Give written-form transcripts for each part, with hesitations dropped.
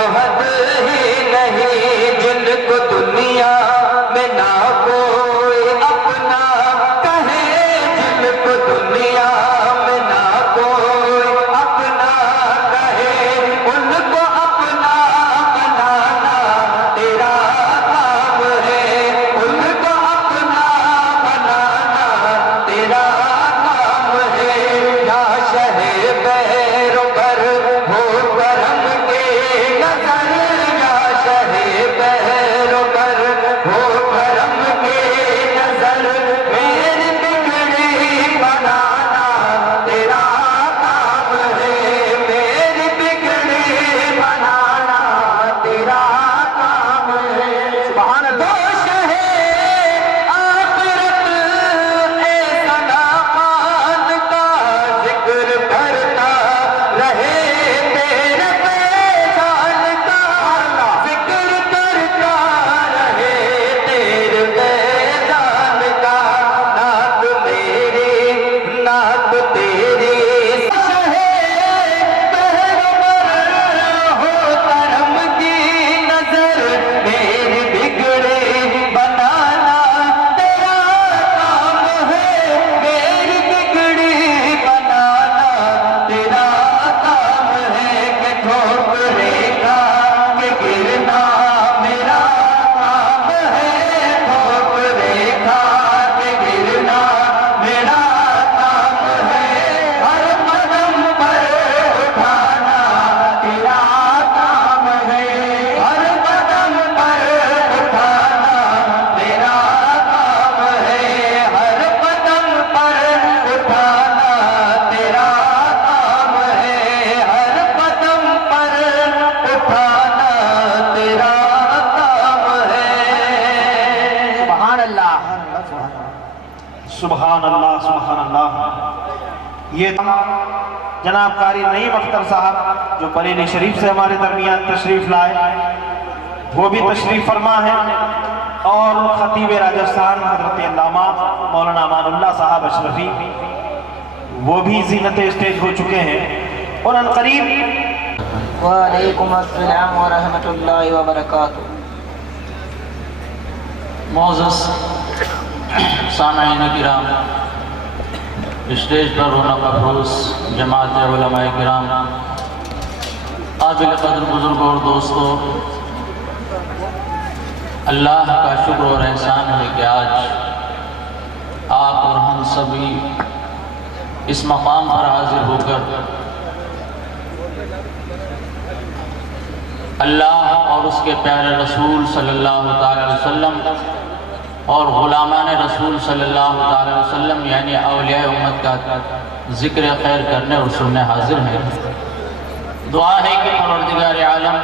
تو حد ہی نہیں جن کو دنیا میں نہ کوئی اپنا کہے، جن کو دنیا میں نہ کوئی اپنا کہے، ان کو اپنا بنانا تیرا کام ہے، ان کو اپنا بنانا تیرا کام ہے۔ یا شہ بحر پر ہو کرم کے نظر، یا شہ بحر پر ہو کرم کے نظر، میری بگڑی بنانا تیرا کام ہے، میری بگڑی بنانا تیرا کام ہے۔ سبحان اللہ۔ آخرت اے ثنا خان کا ذکر کرتا رہے، تیرے پیشان کا ذکر کرتا رہے، تیرے پیشان کا، نعت میری نعت تیری۔ شہ بحر پر ہو کرم کی نظر، میری بگڑے بنانا تیرا کام ہے، میری بگڑی بنانا تیرا کام ہے، کہ ٹھوکرے کا کہ گرنا میرا کام ہے، ٹھوکرے کا کہ گرنا میرا کام ہے، ہر قدم پر اٹھانا تیرا کام ہے، ہر قدم پر اٹھانا تیرا کام ہے، ہر قدم پر اٹھانا تیرا کام ہے، ہر قدم پر اٹھانا تیرا کام ہے۔ سبحان اللہ۔ سبحان اللہ سبحان اللہ۔ یہ جناب قاری نعیم اختر صاحب جو بریلی شریف سے ہمارے درمیان تشریف لائے، وہ بھی تشریف فرما ہے، اور خطیب راجستھان حضرت علامہ مولانا امان اللہ صاحب اشرفی وہ بھی زینت اسٹیج ہو چکے ہیں، اور ان قریب وعلیکم السلام ورحمۃ اللہ وبرکاتہ۔ معزز سامعین کرام، اسٹیج پر رونق افروز جماعت علماء کرام، قابل قدر بزرگوں اور دوستوں، اللہ کا شکر اور احسان ہے کہ آج آپ اور ہم سبھی اس مقام پر حاضر ہو کر اللہ اور اس کے پیارے رسول صلی اللہ تعالی علیہ وسلم اور غلامان رسول صلی اللہ تعالی علیہ وسلم یعنی اولیاء امت کا ذکر خیر کرنے اور سننے حاضر ہیں۔ دعا ہے کہ پروردگار عالم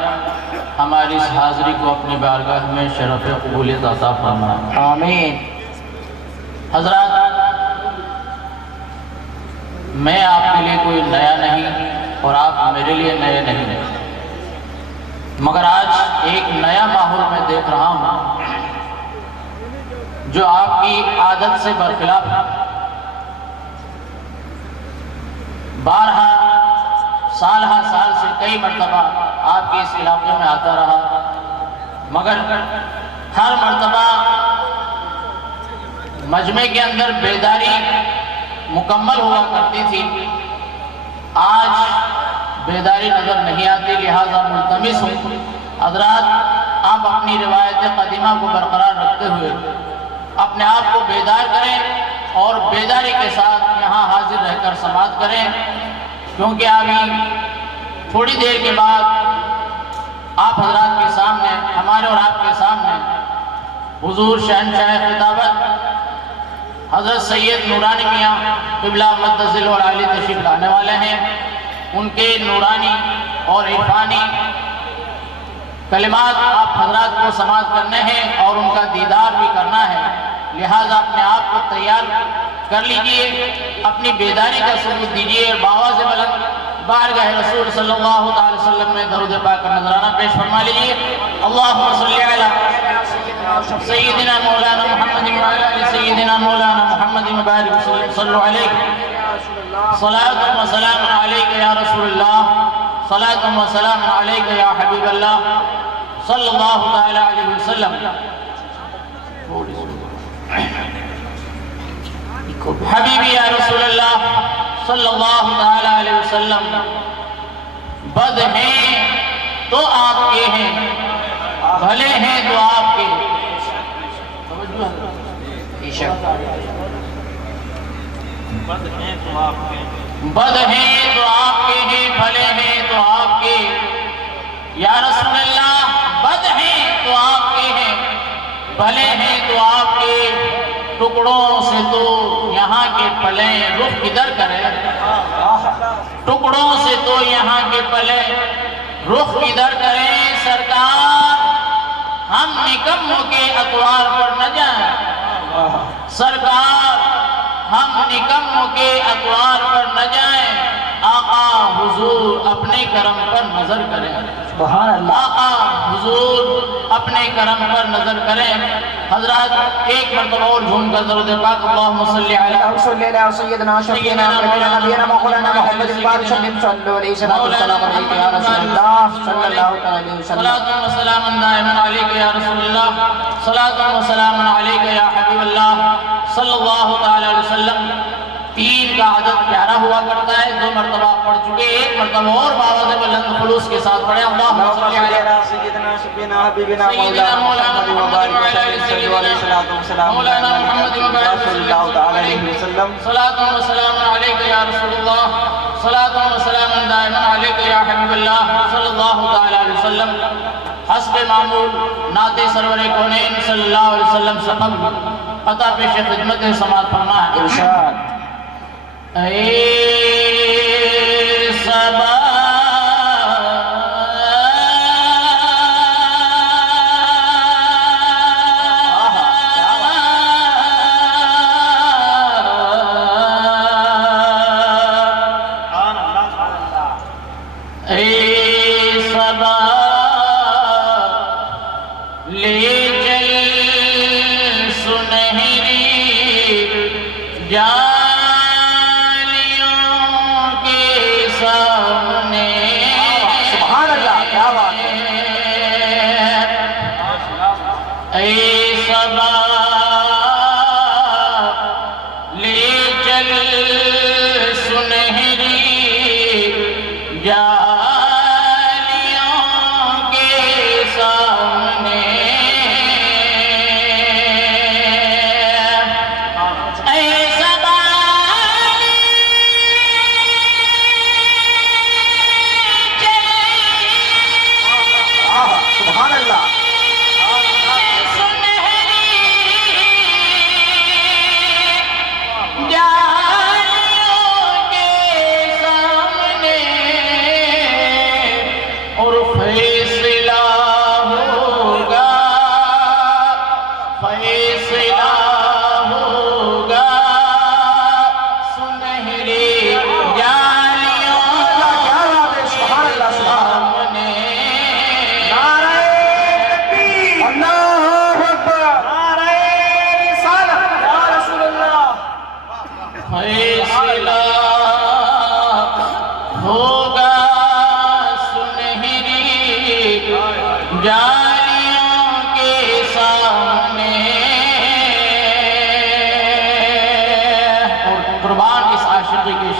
ہماری اس حاضری کو اپنی بارگاہ میں شرف قبولیت عطا فرمائے، آمین۔ حضرات، میں آپ کے لیے کوئی نیا نہیں اور آپ میرے لیے نئے نہیں، مگر آج ایک نیا ماحول میں دیکھ رہا ہوں جو آپ کی عادت سے برخلاف ہے۔ بارہا سالہ سال سے کئی مرتبہ آپ کے اس علاقے میں آتا رہا، مگر ہر مرتبہ مجمع کے اندر بیداری مکمل ہوا کرتی تھی، آج بیداری نظر نہیں آتی، لہذا ملتمس ہوں حضرات آپ اپنی روایت قدیمہ کو برقرار رکھتے ہوئے اپنے آپ کو بیدار کریں اور بیداری کے ساتھ یہاں حاضر رہ کر سماعت کریں، کیونکہ ابھی تھوڑی دیر کے بعد آپ حضرات کے سامنے، ہمارے اور آپ کے سامنے حضور شہنشاہ خطابت حضرت سید نورانی میاں قبلہ مدظل اور عالی تشریف لانے والے ہیں۔ ان کے نورانی اور عرفانی کلمات آپ حضرات کو سماعت کرنے ہیں اور ان کا دیدار بھی کرنا ہے، لہٰذا اپنے آپ کو تیار کر لیجئے، اپنی بیداری کا ثبوت دیجئے اور بآواز بلند بارگاہ رسول صلی اللہ علیہ وسلم میں درود پاک کا نذرانہ پیش فرما لیجئے۔ اللہم صلی علی سیدنا مولانا محمد وعلی سیدنا مولانا محمد مبارک صلی اللہ علیہ صلاۃ و سلام علیک یا رسول اللہ صلاۃ و سلام علیک یا حبیب اللہ صلی اللہ تعالی علیہ وسلم۔ حبیبی یا رسول اللہ صلی اللہ تعالی علیہ وسلم، بد ہیں تو آپ کے ہیں، بھلے ہیں تو آپ کے۔ بد ہیں تو آپ کے ہیں، بھلے ہیں تو آپ کے۔ یا رسول اللہ، بد ہیں تو آپ کے ہیں، بھلے ہیں تو آپ کے۔ ٹکڑوں سے تو یہاں کے پلیں، رخ کدھر کرے؟ ٹکڑوں سے تو یہاں کے پلیں، رخ کدھر کریں؟ سرکار ہم نکموں کے اطوار پر نہ جائیں، سرکار ہم نکموں کے اطوار پر نہ جائیں۔ آقا حضور اپنے کرم پر نظر کریں، سبحان اللہ۔ آقا حضور اپنے کرم پر نظر کریں۔ حضرات ایک مرتبہ اور جھوم کر درود پاک اللہم صلی علی اللہم صلی علی سیدنا شفیعنا نبینا مولانا محمد البارک صلی علیہ وسلم علیک یا رسول اللہ صلی اللہ علیہ وسلم۔ صلاۃ و سلام دائما علیک یا رسول اللہ، صلاۃ و سلام علیک یا حبیب اللہ صلی اللہ علیہ وسلم۔ تین کا عدد پیارا ہوا کرتا ہے، دو مرتبہ پڑھ چکے، ایک مرتبہ اور باوازِ بلند خلوص کے ساتھ پڑھیں۔ اللہم صلی علی سیدنا شفیعنا حبیبنا سیدنا مولانا محمد وعلی سیدنا مولانا محمد صلی اللہ تعالی علیہ وسلم۔ صلاۃ و سلام علیک یا رسول اللہ، صلاۃ و سلام دائما علیک یا حبیب اللہ صلی اللہ تعالی علیہ وسلم۔ حسب معمول نعت سرور کونین صلی اللہ علیہ وسلم سے قبل عطا پیش خدمت سماعت فرما ہے۔ ارشاد۔ اے صبا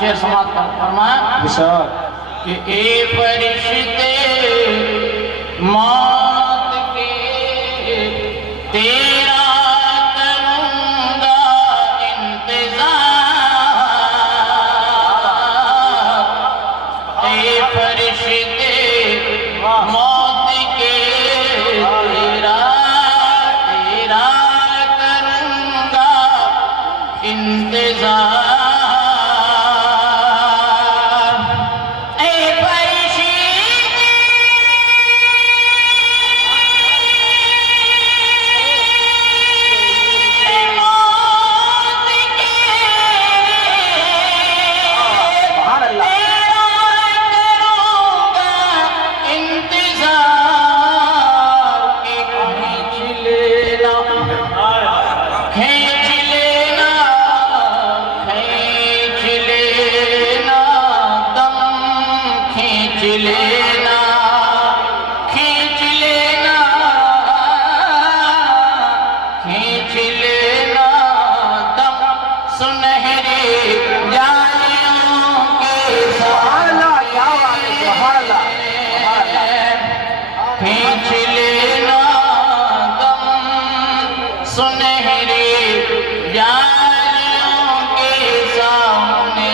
شعر سماعت فرمایا کہ اے فرشتے موت کے تیرا کروں گا انتظار، اے فرشتے موت کے تیرا کروں گا انتظار۔ کھینچ لینا دم سنہری جالیوں کے سامنے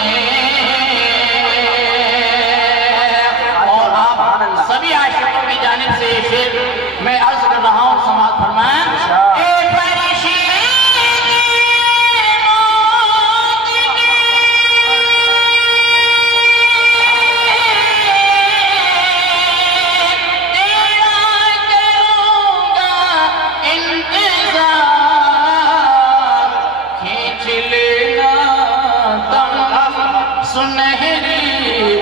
اور آپ سبھی عاشقوں کی جانب سے یہ شعر میں عرض کر رہا ہوں سماعت فرمائیں اے فرشتے سنہری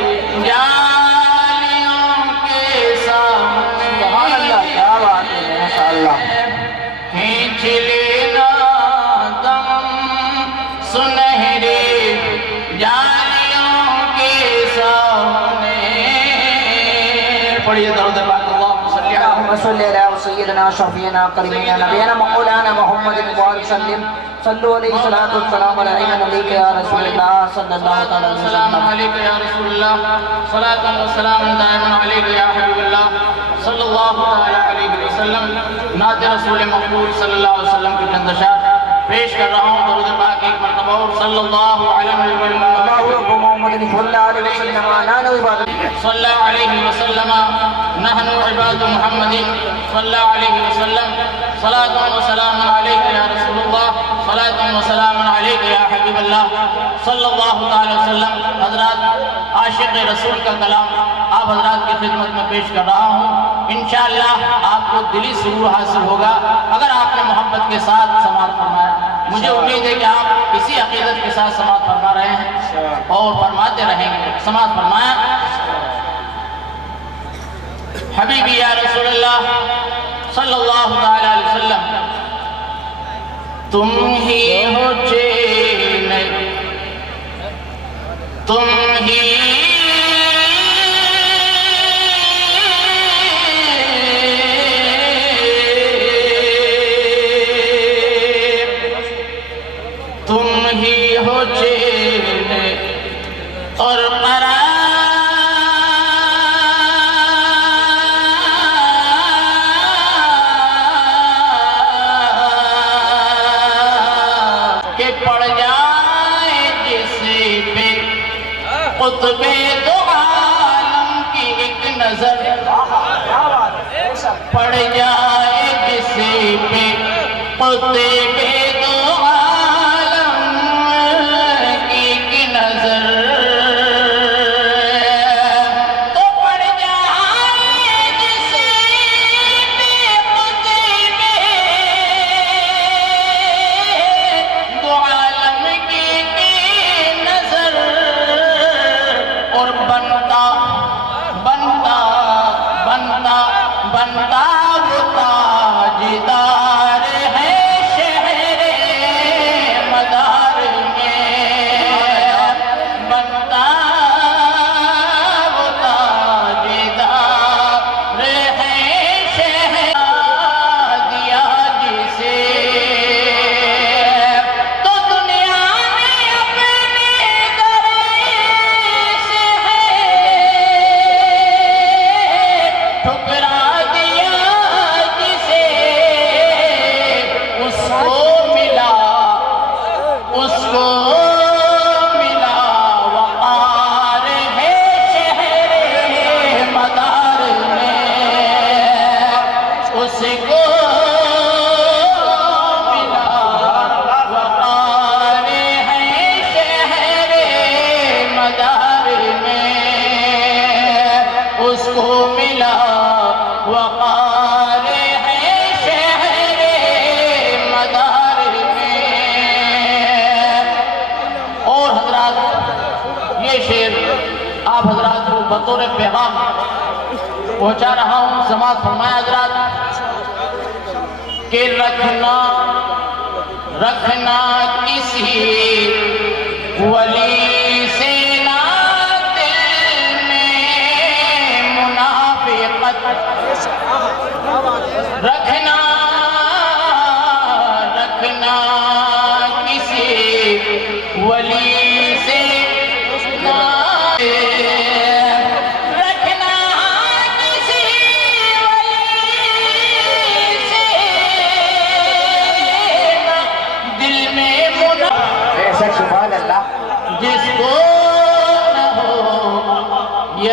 جالیوں کے سامنے سبحان اللہ، کیا بات ہے، ماشاءاللہ۔ کھینچ لینا دم سنہری جالیوں کے سامنے پڑھیے درود پاک اللہم صلی علیہ اللهم صل على سيدنا شفيعنا كريمنا نبينا مولانا محمد وعلى وسلم صلوا عليه الصلاة والسلام على نبيك يا رسول الله صلى الله عليه السلام وسلم عليك يا رسول الله صلاة وسلام دائما عليك يا حبيب الله صلی اللہ علیہ وسلم نعت رسول مقبول صلی اللہ علیہ وسلم کی چند اشعار پیش کر رہا ہوں درود پاک ایک مرتبہ اور صلی اللہ علیہ وسلم صلی اللہ علیہ وسلم نحن عباد محمد صلی اللہ علیہ وسلم صلاة وسلام علیک یا رسول اللہ صلاة وسلام علیک یا حبیب اللہ صلی اللہ علیہ وسلم حضرات عاشق رسول کا کلام آپ حضرات کی خدمت میں پیش کر رہا ہوں انشاءاللہ آپ کو دلی سرور حاصل ہوگا اگر آپ نے محبت کے ساتھ سماعت فرمایا مجھے امید ہے کہ آپ اسی عقیدت کے ساتھ سماعت فرما رہے ہیں اور فرماتے رہیں گے سماعت فرمایا حبیبی یا رسول اللہ صلی اللہ علیہ وسلم تم ہی ہو چین تم ہی ہو چین اور قرار کہ پڑ جائے جس پہ قطب دو عالم کی ایک نظر پڑ جائے جس پہ قطب دو آپ حضرات کو بطور پیغام پہنچا رہا ہوں سماعت فرمائے حضرات کہ رکھنا کسی ولی سے نہ دل میں منافقت رکھنا کسی ولی سے رکھنا کسی ولی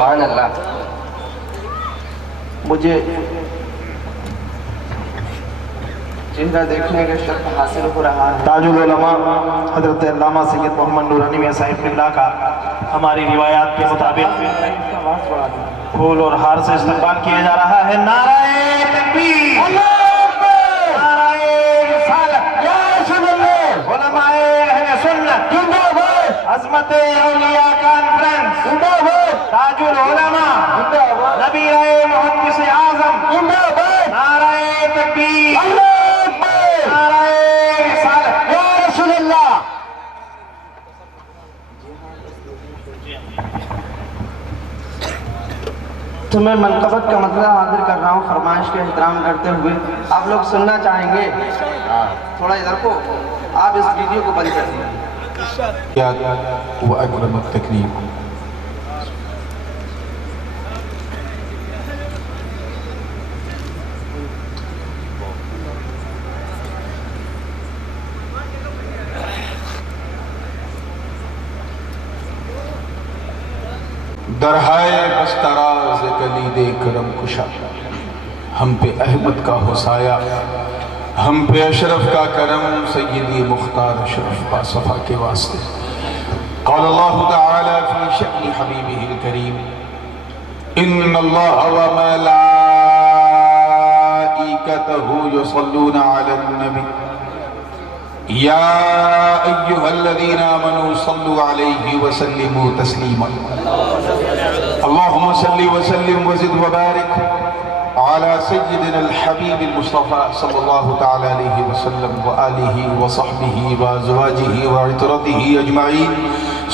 سبحان اللہ. مجھے چہرہ دیکھنے کا شرف حاصل ہو رہا ہے. تاج العلماء حضرت علامہ سید محمد نورانی میاں صاحب اللہ کا ہماری روایات کے مطابق پھول اور ہار سے استقبال کیا جا رہا ہے. نعرہ تکبیر، نعرہ رسالت، علماء اہل سنت، عظمت اولیاء کانفرنس، تاج العلماء، نبی محدث اعظم، نعرہ تکبیر، نعرہ رسالت، یا رسول اللہ. تو میں منقبت کا مطلب حاضر کر رہا ہوں فرمائش کا احترام کرتے ہوئے. آپ لوگ سننا چاہیں گے؟ تھوڑا ادھر کو آپ اس ویڈیو کو بند کر دیں. وأكرم التكريم. درہائے بستراز کلید کرم کشا، ہم پہ احمد کا حسایا، ہم پہ اشرف کا کرم، سیدی مختار اشرف باصفا کے واسطے. قال اللہ تعالی فی شأن حبیبہ الکریم ان اللہ وملائکتہ یصلون علی النبی یا ایہا الذین آمنوا صلوا علیہ وسلموا تسلیما. اللہم صلی وسلم وزد وبارک على سيدنا الحبيب المصطفى صلى الله تعالى عليه وسلم وآله وصحبه وأزواجه وعطرته أجمعين.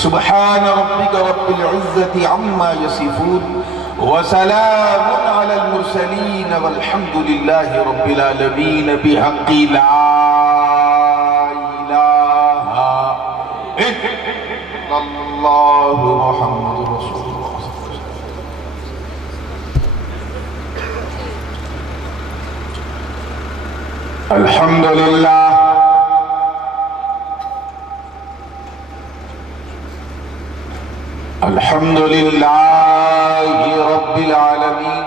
سبحان ربك رب العزة عما يصفون وسلام على المرسلين والحمد لله رب العالمين بحق لا إله إلا الله محمد رسول الله. الحمد لله الحمد لله رب العالمين.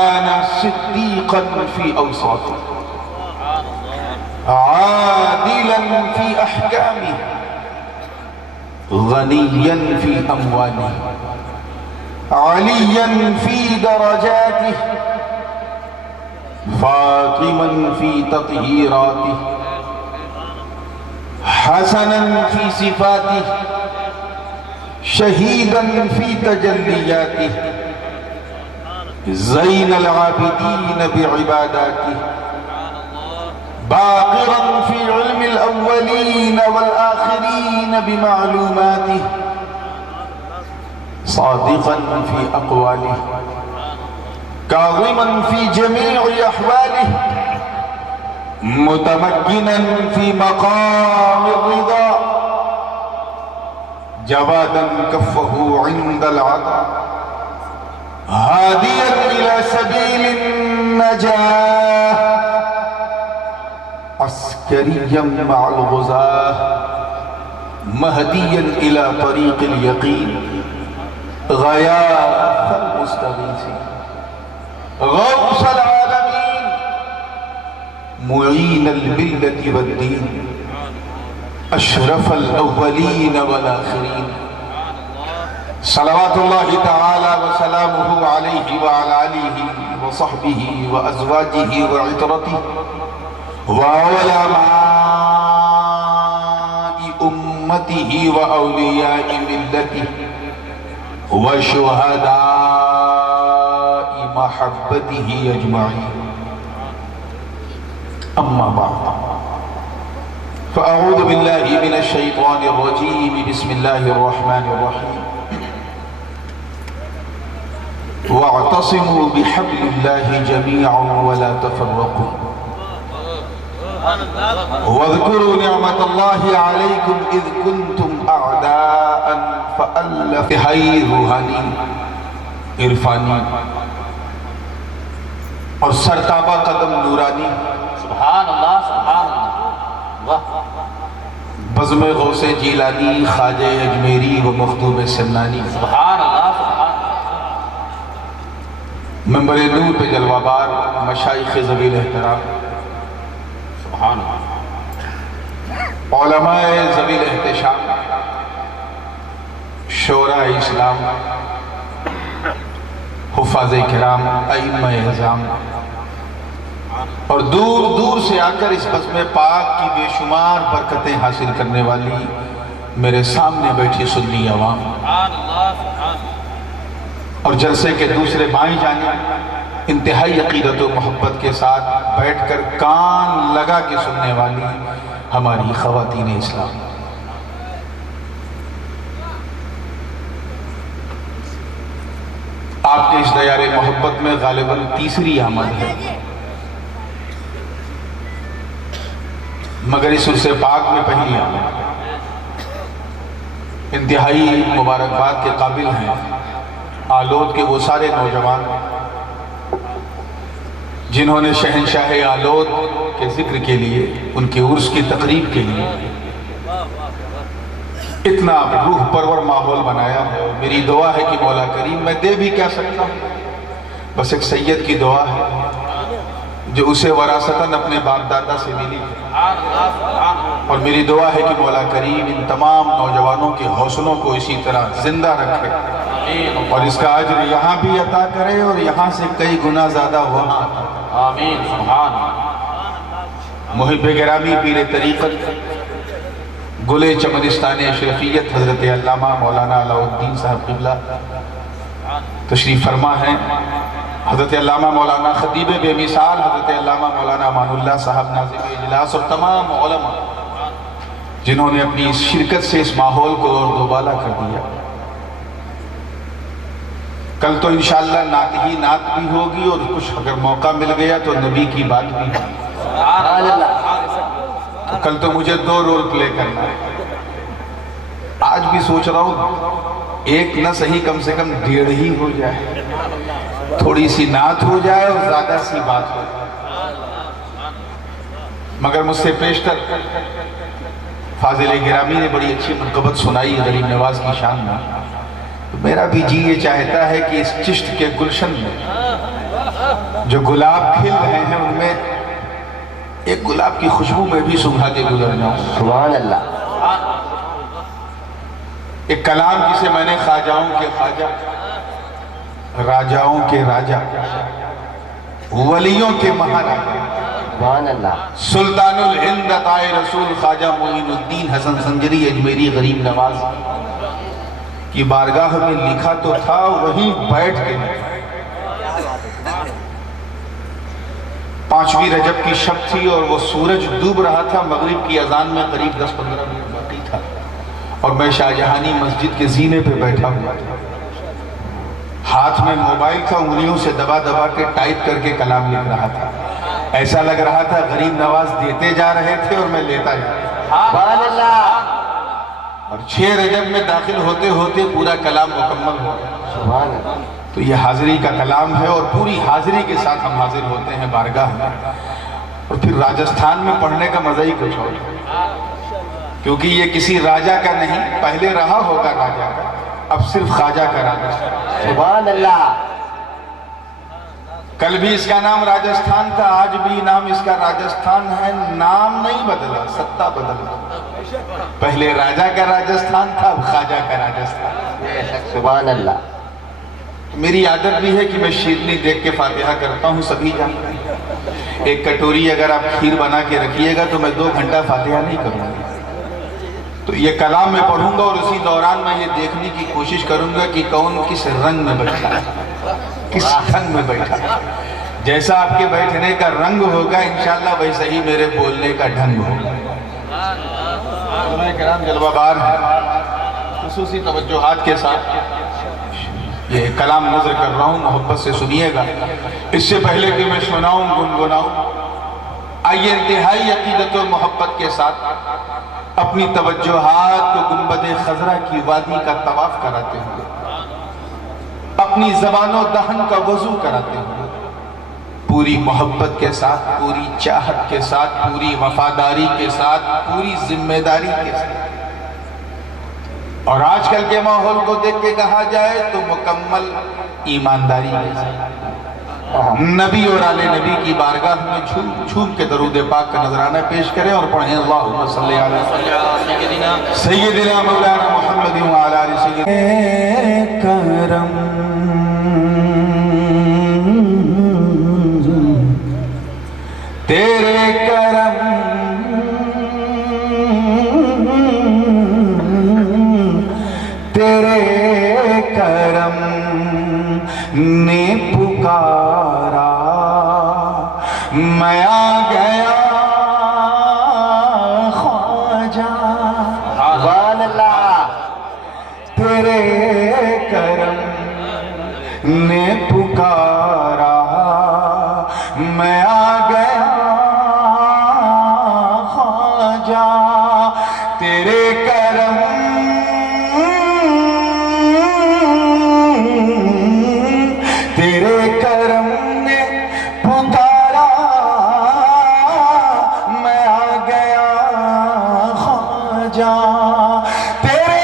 أنا صديقا في أوصافه، عادلا في أحكامه، غنيا في أمواله، عليا في درجاته، فاطما في تطهيراته، حسنا في صفاته، شهيدا في تجلياته، زين العابدين بعباداته، باقرا في علم الأولين والآخرين بمعلوماته، صادقا في أقواله، كاظما في جميع أحواله، متمكنا في مقام الرضا، جوادا كفه عند العطاء، هاديا إلى سبيل النجاة، عسكريا مع الغزاة، مهديا إلى طريق اليقين، غياث المستغيثين، غوث العالمين، معين الملة والدين، أشرف الأولين والآخرين. صلوات الله تعالى وسلامه عليه وعلى آله وصحبه وأزواجه وعطرته وعلماء أمته وأولياء ملته وشهداء محبته أجمعين. أما بعد، فأعوذ بالله من الشيطان الرجيم. بسم الله الرحمن الرحيم. واعتصموا بحبل الله جميعا ولا تفرقوا واذكروا نعمة الله عليكم إذ كنتم أعداء فألف بين روحانی، عرفانی اور سرتابہ قدم نورانی سبحان اللہ سبحان اللہ. واہ بزم غوث جیلانی، خواجہ اجمیری و مخدوم سمنانی، سبحان اللہ سبحان منبر نور پہ جلوہ بار مشائخ ذویل احترام، سبحان اللہ، علماء ذویل احتشام، شورا اسلام، حفاظ کرام، ائمہ اعظام، اور دور دور سے آ کر اس بزم پاک کی بے شمار برکتیں حاصل کرنے والی میرے سامنے بیٹھی سنی عوام، اور جلسے کے دوسرے بائیں جانب انتہائی عقیدت و محبت کے ساتھ بیٹھ کر کان لگا کے سننے والی ہماری خواتین اسلام، آپ کے اس دیار محبت میں غالباً تیسری آمد ہے، مگر اس عرص پاک میں پہلی آمد۔ انتہائی مبارکباد کے قابل ہیں آلود کے وہ سارے نوجوان جنہوں نے شہنشاہ آلود کے ذکر کے لیے، ان کے عرس کی تقریب کے لیے اتنا روح پرور ماحول بنایا ہے۔ میری دعا ہے کہ مولا کریم، میں دے بھی کیا سکتا ہوں، بس ایک سید کی دعا ہے جو اسے وراثتاً اپنے باپ دادا سے ملی، اور میری دعا ہے کہ مولا کریم ان تمام نوجوانوں کے حوصلوں کو اسی طرح زندہ رکھے، اور اس کا اجر یہاں بھی عطا کرے اور یہاں سے کئی گنا زیادہ وہاں۔ آمین، سبحان اللہ۔ محب گرامی پیر طریقت گل چمنستان اشرفیت حضرت علامہ مولانا علاء الدین صاحب قبلہ تشریف فرما ہیں، حضرت علامہ مولانا خطیب بے مثال حضرت علامہ مولانا امان اللہ صاحب ناظم اجلاس، اور تمام علماء جنہوں نے اپنی اس شرکت سے اس ماحول کو اور دوبالا کر دیا۔ کل تو انشاءاللہ نعت ہی نعت بھی ہوگی، اور کچھ اگر موقع مل گیا تو نبی کی بات بھی ہوگی۔ تو کل تو مجھے 2 رول پلے کرنا ہے۔ آج بھی سوچ رہا ہوں ایک نہ صحیح کم سے کم 1.5 ہی ہو جائے، تھوڑی سی نعت ہو جائے اور زیادہ سی بات ہو جائے، مگر مجھ سے پیشتر فاضل گرامی نے بڑی اچھی منقبت سنائی غریب نواز کی شان میں۔ تو میرا بھی جی یہ چاہتا ہے کہ اس چشت کے گلشن میں جو گلاب کھل رہے ہیں ان میں ایک گلاب کی خوشبو میں بھی سنگھا کے گزر جاؤں۔ سبحان اللہ۔ ایک کلام جسے میں نے خواجاؤں کے خواجہ، راجاؤں کے راجہ، ولیوں کے مہاراجہ، سبحان اللہ، سلطان الہند عطائے رسول خواجہ معین الدین حسن سنجری اجمیری غریب نواز کی بارگاہ میں لکھا تو تھا، وہیں بیٹھ کے 5ویں رجب کی شب تھی اور وہ سورج ڈوب رہا تھا، مغرب کی اذان میں قریب 10-15 منٹ باقی تھا، اور میں شاہجہانی مسجد کے زینے پہ بیٹھا ہوا تھا، ہاتھ میں موبائل تھا، انگلیوں سے دبا دبا کے ٹائپ کر کے کلام لکھ رہا تھا۔ ایسا لگ رہا تھا غریب نواز دیتے جا رہے تھے اور میں لیتا جا رہا تھا۔ سبحان اللہ، اور 6 رجب میں داخل ہوتے ہوتے پورا کلام مکمل ہو گیا۔ سبحان اللہ۔ تو یہ حاضری کا کلام ہے، اور پوری حاضری کے ساتھ ہم حاضر ہوتے ہیں بارگاہ میں، اور پھر راجستھان میں پڑھنے کا مزہ ہی کچھ اور ہے، کیونکہ یہ کسی راجہ کا نہیں، پہلے رہا ہوگا راجہ کا، اب صرف خواجہ کا راجہ۔ سبحان اللہ۔ کل بھی اس کا نام راجستھان تھا، آج بھی نام اس کا راجستھان ہے، نام نہیں بدلا، سطح بدلا۔ پہلے راجہ کا راجستھان تھا، اب خواجہ کا راجستھان۔ سبحان اللہ۔ میری عادت بھی ہے کہ میں شیرنی دیکھ کے فاتحہ کرتا ہوں، سبھی جانتے ہیں۔ ایک کٹوری اگر آپ کھیر بنا کے رکھیے گا تو میں 2 گھنٹہ فاتحہ نہیں کروں گا۔ تو یہ کلام میں پڑھوں گا، اور اسی دوران میں یہ دیکھنے کی کوشش کروں گا کہ کون کس رنگ میں بیٹھا ہے، کس ڈھنگ میں بیٹھا ہے۔ جیسا آپ کے بیٹھنے کا رنگ ہوگا انشاءاللہ ویسا ہی میرے بولنے کا ڈھنگ ہوگا۔ کرام جلوہ بار ہے، خصوصی توجہات کے ساتھ یہ کلام نظر کر رہا ہوں، محبت سے سنیے گا۔ اس سے پہلے کہ میں سناؤں گنگناؤں، آئیے انتہائی عقیدت و محبت کے ساتھ اپنی توجہات کو گنبد خضرا کی وادی کا طواف کراتے ہوئے، اپنی زبان و دہن کا وضو کراتے ہوئے، پوری محبت کے ساتھ، پوری چاہت کے ساتھ، پوری وفاداری کے ساتھ، پوری ذمہ داری کے ساتھ، اور آج کل کے ماحول کو دیکھ کے کہا جائے تو مکمل ایمانداری کے ساتھ نبی اور آل نبی کی بارگاہ میں چھوم کے درود پاک کا نذرانہ پیش کریں اور پڑھیں اللہم صلی علی سیدنا مولانا محمد وعلی آل سیدنا کرم تیرے کرم تیرے کرم نے پکارا میں آ گیا خواجہ سبحان اللہ تیرے کرم نے پکارا میں آ گیا خواجہ تیرے کرم تیرے کرم نے پکارا میں آ گیا خواجہ تیرے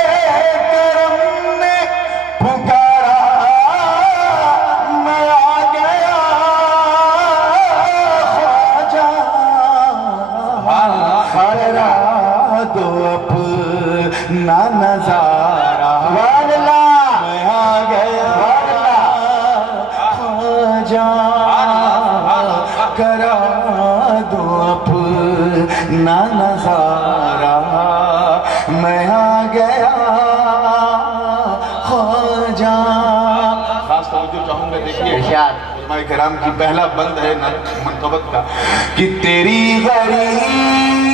کرم نے پکارا میں آ گیا خواجہ کرا دو اپنا نظارہ میں آ گیا خواجہ کرا دو اپنا نظارہ میں آ گیا خواجہ خاص توجہ چاہوں گا دیکھیے علماء کرام کی پہلا بند ہے منقبت کا کہ تیری غریب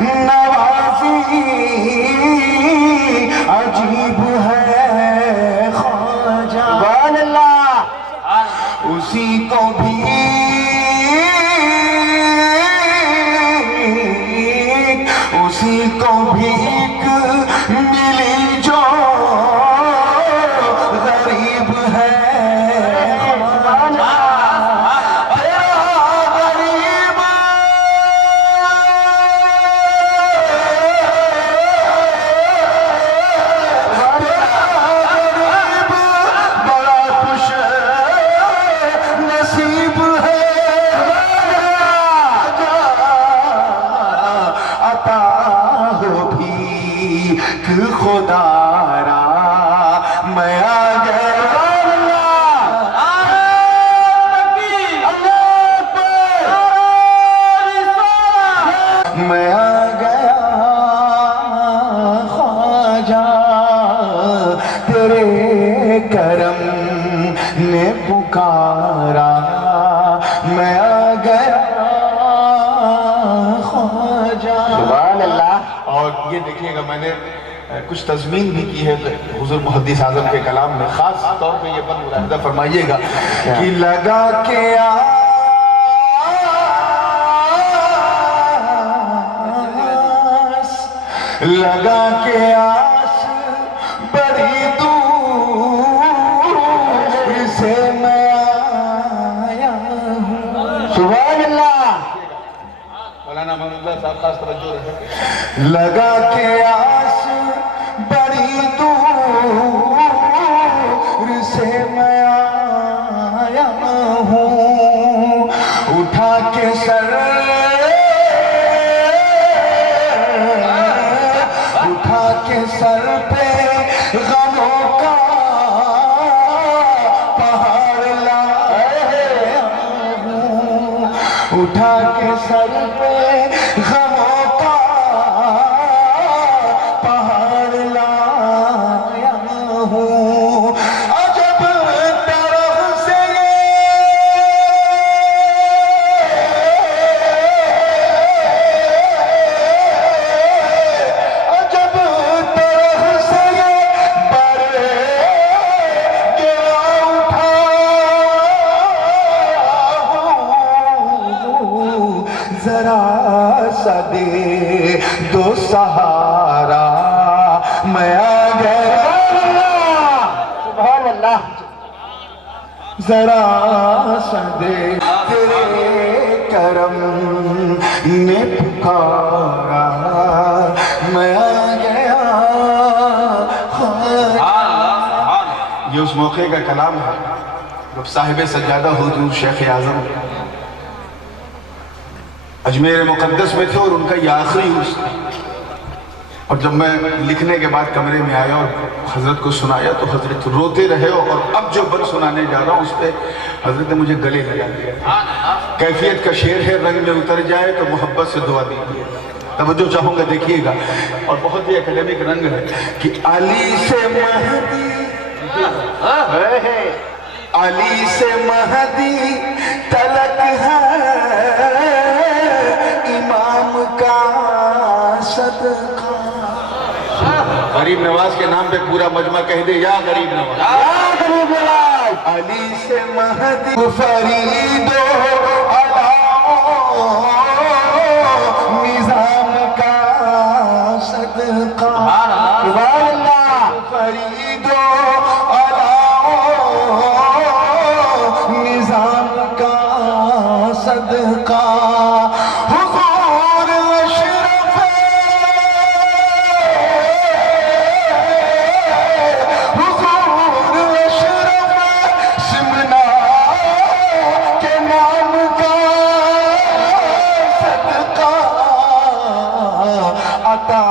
نوازی عجیب ہے خواجہ سبحان اللہ اسی کو بھی بھیک ملی جو غریب ہے خواجہ خدا را میں آ گیا میں آ گیا خواجہ تیرے کرم نے پکارا میں آ گیا خواجہ سبحان اللہ اور یہ دیکھیے گا میں نے کچھ تضمین بھی کی ہے حضور محدث اعظم کے کلام میں خاص طور پہ یہ بند ملاحظہ فرمائیے گا کہ لگا کے آس لگا کے آس بڑی دور سے میں آیا ہوں سبحان اللہ مولانا محمد اللہ صاحب خاص توجہ رکھیں لگا کے آس بڑی دور سے میں آیا ہوں اٹھا کے سر پہ غموں کا پہاڑ لایا ہوں اٹھا کے سر پہ غموں کا پہاڑ لایا ہوں عجب طرح سے عجب طرح سے برے گرا اٹھا ذرا سا دے دو سہارا میں آ گیا سبحان اللہ ذرا سا دے تیرے کرم نے پکارا میں آ گیا موقع کا کلام ہے جب صاحب سجادہ حضور شیخ اعظم اجمیر مقدس میں تھے اور ان کا یہ آخری عرس تھا، اور جب میں لکھنے کے بعد کمرے میں آیا اور حضرت کو سنایا تو حضرت روتے رہے، اور اب جو بل سنانے جا رہا ہوں اس پہ حضرت نے مجھے گلے لگا دیا۔ کیفیت کا شعر ہے، رنگ میں اتر جائے تو محبت سے دعا دیجیے، توجہ چاہوں گا دیکھیے گا، اور بہت ہی اکیڈمک رنگ ہے کہ علی سے مہدی، علی سے مہدی تلک ہے امام کا صدقہ۔ غریب نواز کے نام پہ پورا مجمع کہہ دے یا غریب نواز، یا غریب نواز۔ علی سے مہدی فرید و علاؤ نظام کا صدقہ، سبحان اللہ، فرید و علاؤ نظام کا صدقہ، حضور اشرف، حضور اشرف سمنا کے نام کا صدقہ، عطا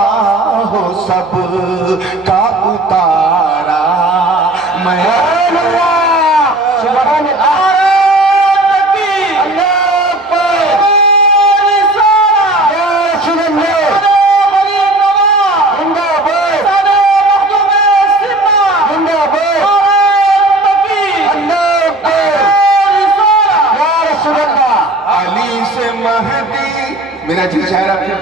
ہو سب کا اتارا میں سبحان اللہ۔ میرا جی شاعر آپ کے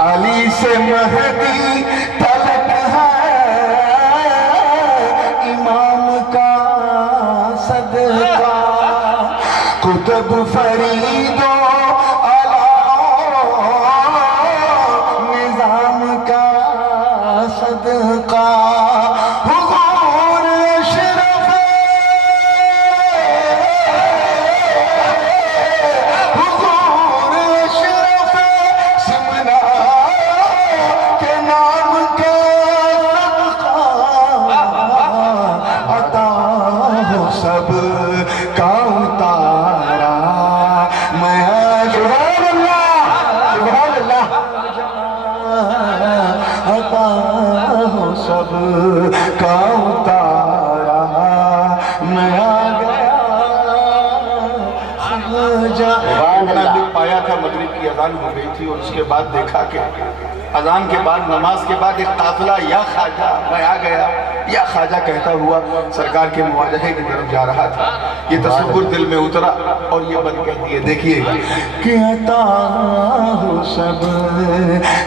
علی سے مہدی تلک ہے امام کا صدقہ، قطب فرید و علاؤ نظام کا صدقہ، حضور اشرف، حضور اشرف سمنا کے نام کا صدقہ، عطا ہو سب کا اتارا میں سبحان اللہ، سبحان اللہ، عطا ہو سب کا اتارا میں آ گیا خواجہ۔ میں نے پایا تھا مغرب کی اذان ہو گئی تھی، اور اس کے بعد دیکھا کہ اذان کے بعد نماز کے بعد ایک قافلہ یا خواجہ میں آ گیا یا خواجہ کہتا ہوا سرکار کے مواجہے کی طرف جا رہا تھا۔ یہ تصور دل میں اترا اور یہ بات کہتی ہے، دیکھیے گا کہ عطا ہو سب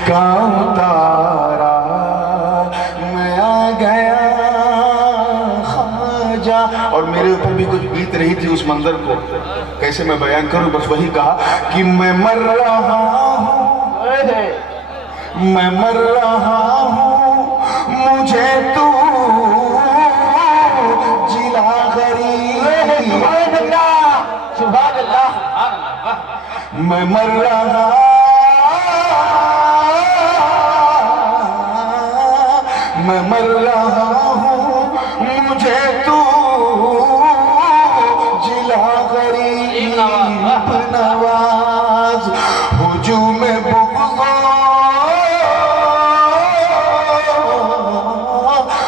کا اتارا میں آ گیا خواجہ۔ اور میرے اوپر بھی کچھ بیت رہی تھی اس منظر کو کیسے میں بیان کروں، بس وہی کہا کہ میں مر رہا ہوں، میں مر رہا ہوں، مجھے تو جلا غریب، سبحان اللہ، سبحان اللہ، میں مر رہا، میں مر رہا ہوں، مجھے تو جلا غریب نواز، ہجوم بغض،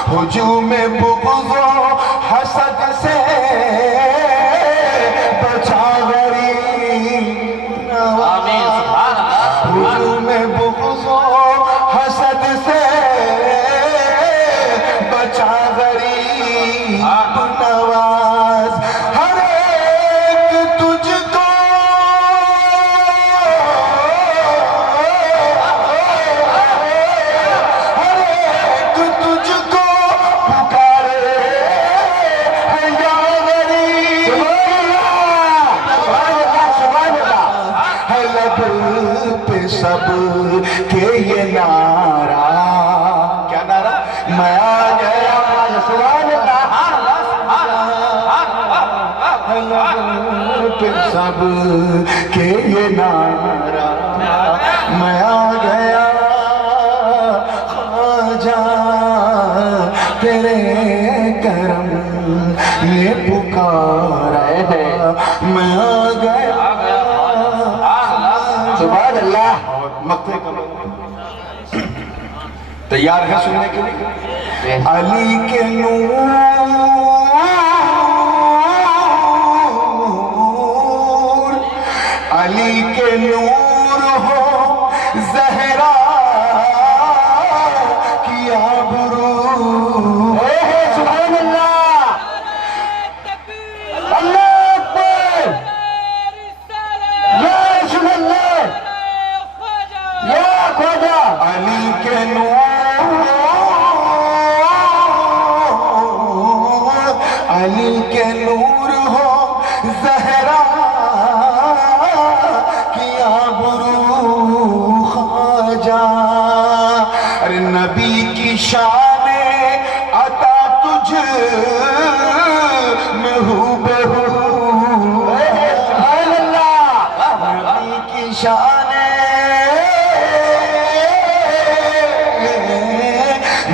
ہجوم بغض حسد سے بچا غریب نواز، ہجوم بغض حسد سے بچا غریب نواز، ہر ایک تجھ کو سب کے یہ نعرہ، کیا نعرہ؟ میں آ گیا سبحان اللہ، سب کے یہ نعرہ، میں آ گیا خواجہ تیرے نے پکارا میں آ گیا. سبحان اللہ. اور مقطع کا تیار ہے سننے کے لیے؟ علی کے نور علی کے نور ہو زہرا کی آبرو. سبحان اللہ. اللہ اکبر. یا رسول اللہ. یا خواجہ. علی کے نور علی کے نور ہو زہرا کی آبرو خواجہ. ارے نبی کی شان عطا تجھ میں ہو بہو. سبحان اللہ. نبی کی شان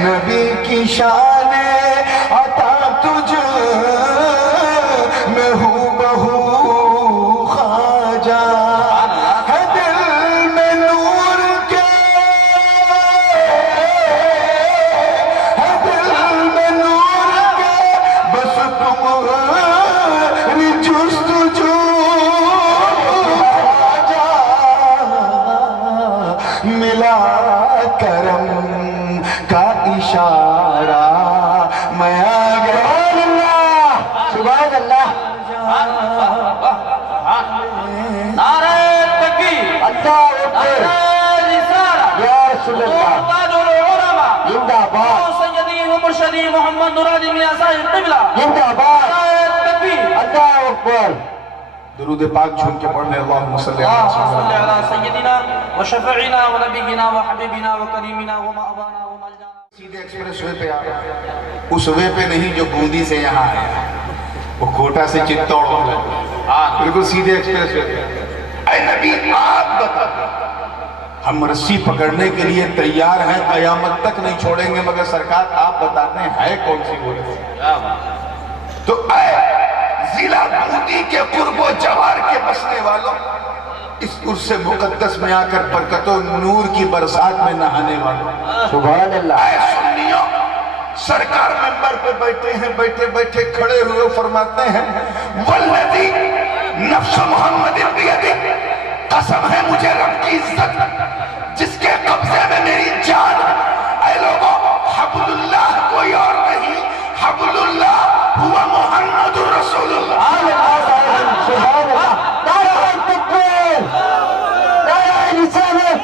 نبی کی شان عطا تجھ میں ہو بہو خواجہ. ہے دل میں نور کے ہے دل میں نور کے بس تمہاری جستجو خواجہ. ملا کرم کا اشارہ میں آ گیا. سبحان اللہ. نعرہ تکبیر. اللہ اکبر. نعرہ رسالہ. یا رسول اللہ. تاج العلماء. زندہ باد. سیدی و مرشدی محمد نورانی میاں صاحب قبلہ. زندہ باد. نعرہ تکبیر. اللہ اکبر. درود پاک جھوم کے پڑھنے اللہم صلی اللهم اللہ صل علیہ على سيدنا وشفيعنا ونبينا وحبيبنا وكريمنا ومأوانا وملجانا. سیدھے ایکسپریس وے پہ آ رہا اس وے پہ نہیں جو بوندی سے یہاں آیا وہ کوٹا سے چتوڑ ہوتا ہے. بالکل سیدھے ایکسپریس وے پہ. اے نبی آپ بتا ہم رسی پکڑنے کے لیے تیار ہیں قیامت تک نہیں چھوڑیں گے مگر سرکار آپ بتاتے ہیں ہے کون سی وہ رسی. تو اے ضلع بوندی کے قرب و جوار کے بسنے والوں اس عرص مقدس میں آ کر برکت و نور کی برسات میں نہانے والوں. سبحان اللہ. اے سنیوں سرکار منبر پہ بیٹھے ہیں بیٹھے بیٹھے کھڑے ہوئے فرماتے ہیں والذی نفس محمد بیدہ قسم ہے مجھے رب کی عزت جس کے قبضے میں میری جان. اے لوگوں حبل اللہ کوئی اور نہیں حبل اللہ ہوا محمد رسول اللہ. سبحان اللہ. نعرہ تکبیر. نعرہ رسالت.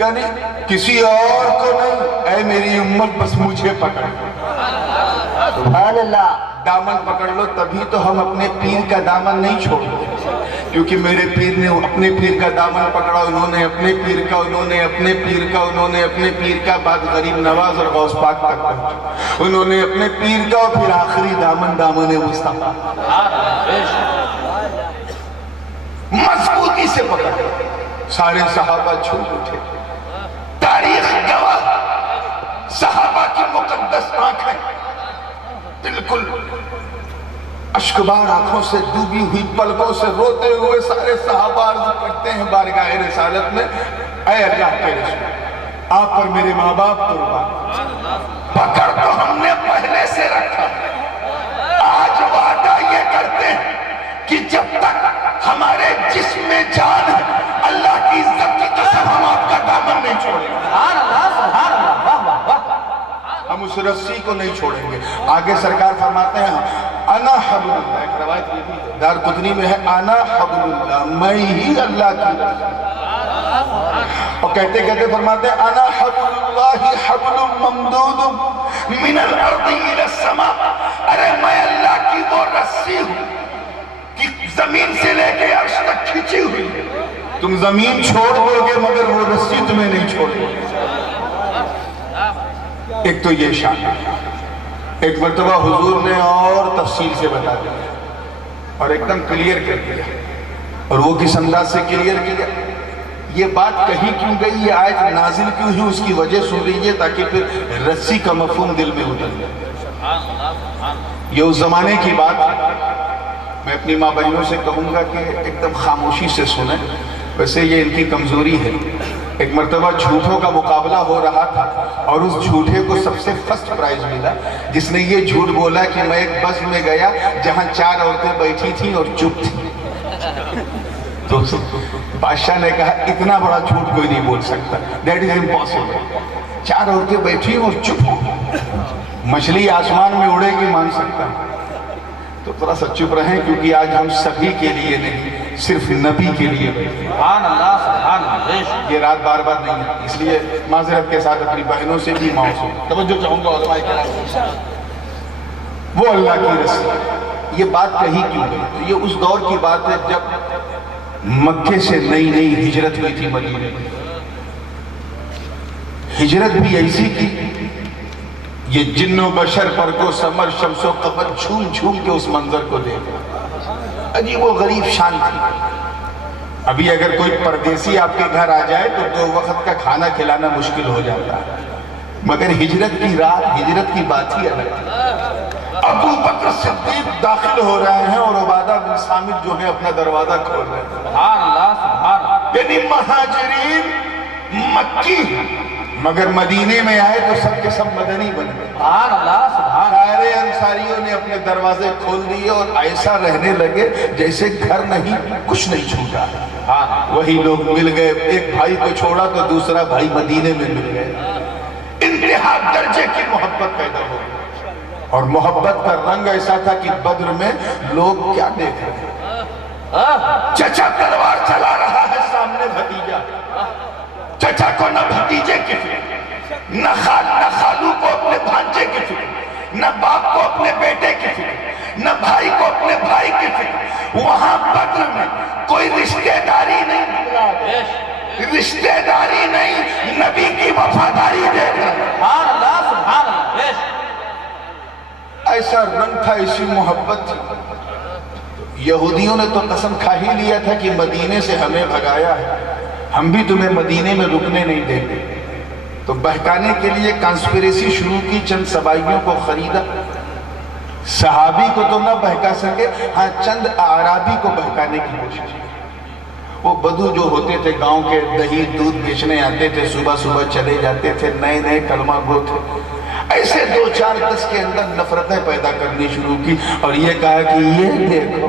یعنی کسی اور کو نہیں اے میری امت بس مجھے پکڑ. سبحان اللہ. دامن پکڑ لو تبھی تو ہم اپنے پیر کا دامن نہیں چھوڑتے کیونکہ میرے پیر نے اپنے پیر کا دامن پکڑا انہوں نے اپنے پیر کا انہوں نے اپنے پیر کا انہوں نے اپنے پیر کا بعد غریب نواز اور غوث پاک تک پہنچے انہوں نے اپنے پیر کا اور پھر آخری دامن دامن مصطفیٰ مضبوطی سے پکڑ. سارے صحابہ چھوٹ اٹھے. تاریخ گواہ صحابہ کی مقدس آنکھیں بالکل اشکبار آنکھوں سے ڈوبی ہوئی پلکوں سے روتے ہوئے سارے صحابہ عرض کرتے ہیں بارگاہ رسالت میں اے اللہ کے رسول آپ پر میرے ماں باپ قربان. پکڑ تو ہم نے پہلے سے رکھا آج وعدہ یہ کرتے ہیں کہ جب تک ہمارے جسم میں جان ہے اللہ کی عزت کی قسم ہم آپ کا دامن نہیں چھوڑیں گے. سبحان اللہ. سبحان اللہ. واہ واہ واہ. ہم اس رسی کو نہیں چھوڑیں گے. آگے سرکار فرماتے ہیں انا حبل اللہ. ایک روایت دار قطنی میں ہے انا حبل اللہ میں ہی اللہ کی رسی. اور کہتے کہتے فرماتے ہیں انا حبل اللہ حبل ممدود من الارض الى السماء. ارے میں اللہ کی وہ رسی ہوں کہ زمین سے لے کے عرش تک کھینچی ہوئی. تم زمین چھوڑ دو گے مگر وہ رسی تمہیں نہیں چھوڑے. ایک تو یہ شان ایک مرتبہ حضور نے اور تفصیل سے بتا دیا اور ایک دم کلیئر کر دیا. اور وہ کس انداز سے کلیئر کیا یہ بات کہی کیوں گئی یہ آیت نازل کیوں ہوئی اس کی وجہ سن لیجئے تاکہ پھر رسی کا مفہوم دل میں اتر جائے. یہ اس زمانے کی بات ہے. میں اپنی ماں بہنوں سے کہوں گا کہ ایک دم خاموشی سے سنیں. ویسے یہ ان کی کمزوری ہے. ایک مرتبہ جھوٹوں کا مقابلہ ہو رہا تھا اور اس جھوٹے کو سب سے فرسٹ پرائز ملا جس نے یہ جھوٹ بولا کہ میں ایک بس میں گیا جہاں 4 عورتیں بیٹھی تھیں اور چپ تھیں. تو بادشاہ نے کہا اتنا بڑا جھوٹ کوئی نہیں بول سکتا. That is impossible. 4 عورتیں بیٹھی اور چپ. مچھلی آسمان میں اڑے گی مان سکتا. تو تھوڑا سا چپ رہیں کیونکہ آج ہم سبھی کے لیے نہیں صرف نبی کے لیے بیٹھے. سبحان اللہ سبحان اللہ. یہ رات بار بار نہیں ہے اس لیے معذرت کے ساتھ اپنی بہنوں سے بھی ماؤں سے توجہ چاہوں گا علماء کرام. وہ اللہ کی رسول. یہ بات کہی کیوں گئی؟ تو یہ اس دور کی بات ہے جب مکے سے نئی ہجرت ہوئی تھی مدینے میں. ہجرت بھی ایسی کی یہ جن و بشر پر کو سمر شمس و قمر جھوم جھوم کے اس منظر کو دیکھا. عجیب و غریب شان تھی. ابھی اگر کوئی پردیسی آپ کے گھر آ جائے تو 2 وقت کا کھانا کھلانا مشکل ہو جاتا ہے. مگر ہجرت کی رات ہجرت کی بات ہی الگ تھی. ابو بکر صدیق داخل ہو رہے ہیں اور عبادہ بن صامت جو ہے اپنا دروازہ کھول رہے ہیں. سبحان اللہ سبحان اللہ. یعنی مہاجرین مکی مگر مدینے میں آئے تو سب کے سب مدنی بن گئے. سبحان اللہ سبحان اللہ. سارے انصاریوں نے اپنے دروازے کھول دیے اور ایسا رہنے لگے جیسے گھر نہیں کچھ نہیں چھوٹا. وہی لوگ مل گئے. ایک بھائی کو چھوڑا تو دوسرا بھائی مدینے میں مل گئے. انتہا درجے کی محبت پیدا ہو گئی. اور محبت کا رنگ ایسا تھا کہ بدر میں لوگ کیا دیکھ رہے ہیں. چچا تلوار چلا رہا ہے سامنے بھتیجا. چچا کو نہ بھتیجے کی فکر نہ خالو کو اپنے بھانجے کی فکر نہ باپ کو اپنے بیٹے کی فکر نہ بھائی کو اپنے بھائی کی فکر. وہاں بدر میں کوئی رشتہ داری نہیں رشتہ داری نہیں نبی کی وفاداری دیکھ رہے. سبحان اللہ سبحان اللہ. ایسا رنگ تھا ایسی محبت تھی. یہودیوں نے تو قسم کھا ہی لیا تھا کہ مدینے سے ہمیں بھگایا ہے ہم بھی تمہیں مدینے میں رکنے نہیں دیں گے. تو بہکانے کے لیے کانسپیریسی شروع کی. چند سبائیوں کو خریدا. صحابی کو تو نہ بہکا سکے ہاں چند اعرابی کو بہکانے کی کوشش کی. وہ بدو جو ہوتے تھے گاؤں کے دہی دودھ بیچنے آتے تھے صبح صبح چلے جاتے تھے نئے کلمہ گو تھے. ایسے 2-4 کے اندر نفرتیں پیدا کرنی شروع کی اور یہ کہا کہ یہ دیکھو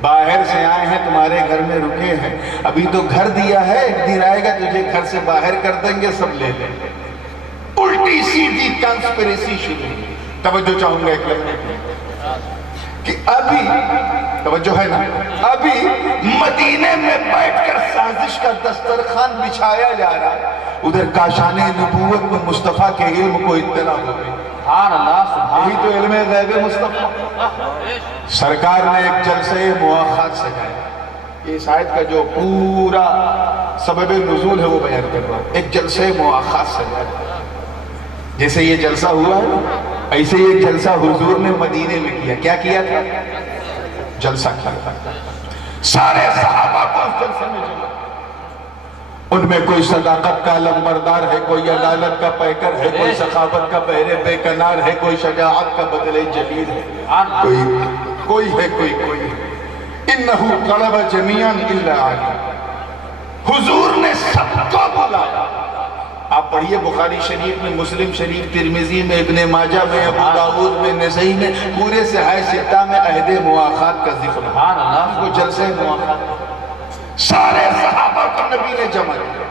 باہر سے آئے ہیں تمہارے گھر میں رکے ہیں ابھی تو گھر دیا ہے ایک دن آئے گا تجھے گھر سے باہر کر دیں گے سب لے لیں گے. الٹی سیدھی کانسپیریسی شروع. توجہ چاہوں گا ایک لمحے کہ ابھی توجہ ہے نا ابھی مدینے میں بیٹھ کر سازش کا دسترخوان بچھایا جا رہا ہے. ادھر کاشان نبوت میں مصطفیٰ کے علم کو اطلاع ہو گئی. سبحان اللہ سبحان یہی تو علم غیب مصطفیٰ. سرکار نے ایک جلسہ مواخات سجایا. اس آیت کا جو پورا سبب نزول ہے وہ بیان کر رہا ہوں. ایک جلسہ مواخات سجایا. جیسے یہ جلسہ ہوا ہے ایسے یہ جلسہ حضور نے مدینے میں کیا. کیا کیا تھا؟ جلسہ کیا. سارے صحابہ کو اس جلسے میں جمع. ان میں کوئی صداقت کا لمبردار ہے کوئی عدالت کا پیکر ہے کوئی سخاوت کا بہرے بے کنار ہے کوئی شجاعت کا بدلے جلیل ہے کوئی ہے کوئی ہے. انہو قلب جمیعاً الا علی. حضور نے سب کو بلایا. آپ پڑھیے بخاری شریف میں مسلم شریف ترمذی میں ابن ماجہ میں ابو داؤد میں نسائی میں پورے صحیح ستہ میں عہد مواخات کا ذکر. سبحان اللہ. وہ جلسے مواخات سارے صحابہ کو نبی نے جمع کیا.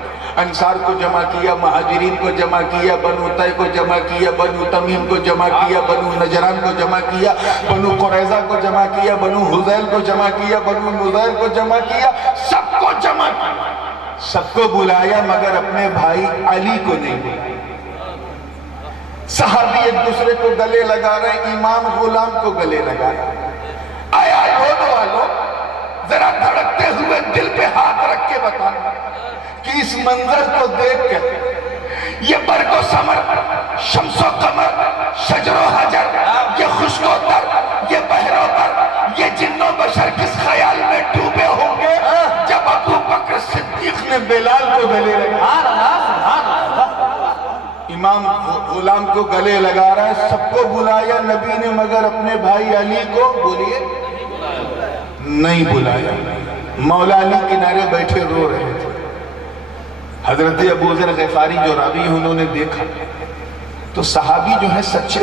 انصار کو جمع کیا مہاجرین کو جمع کیا بنو طے کو جمع کیا بنو تمیم کو جمع کیا بنو نجران کو جمع کیا بنو قریظہ کو جمع کیا بنو حذیل کو جمع کیا بنو نذیر کو جمع کیا. سب کو جمع کیا سب کو بلایا مگر اپنے بھائی علی کو نہیں بلایا. صحابی ایک دوسرے کو گلے لگا رہے امام غلام کو گلے لگا رہے. آیا دونوں والوں ذرا دھڑکتے ہوئے دل پہ ہاتھ رکھ کے بتانا کہ اس منظر کو دیکھ کر یہ برگ و ثمر شمس و قمر شجر و حجر یہ خشک و تر یہ بحر و بر یہ جن و بشر کس خیال میں ڈوبے ہوں گے جب ابو بکر صدیق نے بلال کو گلے لگا. امام غلام کو گلے لگا رہا ہے، سب کو بلایا نبی نے مگر اپنے بھائی علی کو بولیے نہیں بلایا۔ مولا علی کنارے بیٹھے رو رہے تھے۔ حضرت ابو ذر غفاری جو راوی انہوں نے دیکھا تو صحابی جو ہے سچے